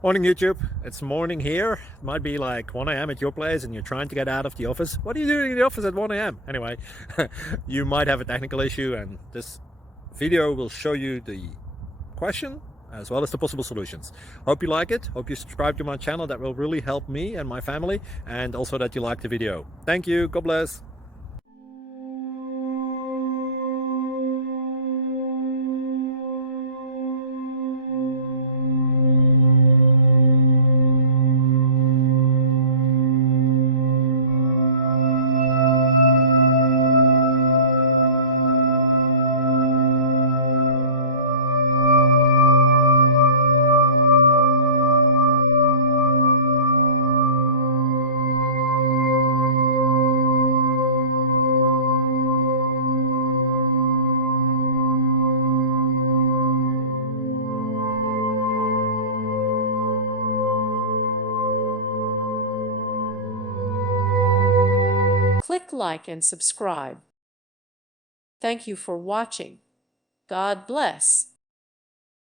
Morning YouTube, it's morning here. It might be like 1 a.m. at your place and you're trying to get out of the office. What are you doing in the office at 1 a.m.? Anyway, you might have a technical issue and this video will show you the question as well as the possible solutions. Hope you like it, hope you subscribe to my channel. That will really help me and my family, and also that you like the video. Thank you, God bless. Click like and subscribe. Thank you for watching. God bless.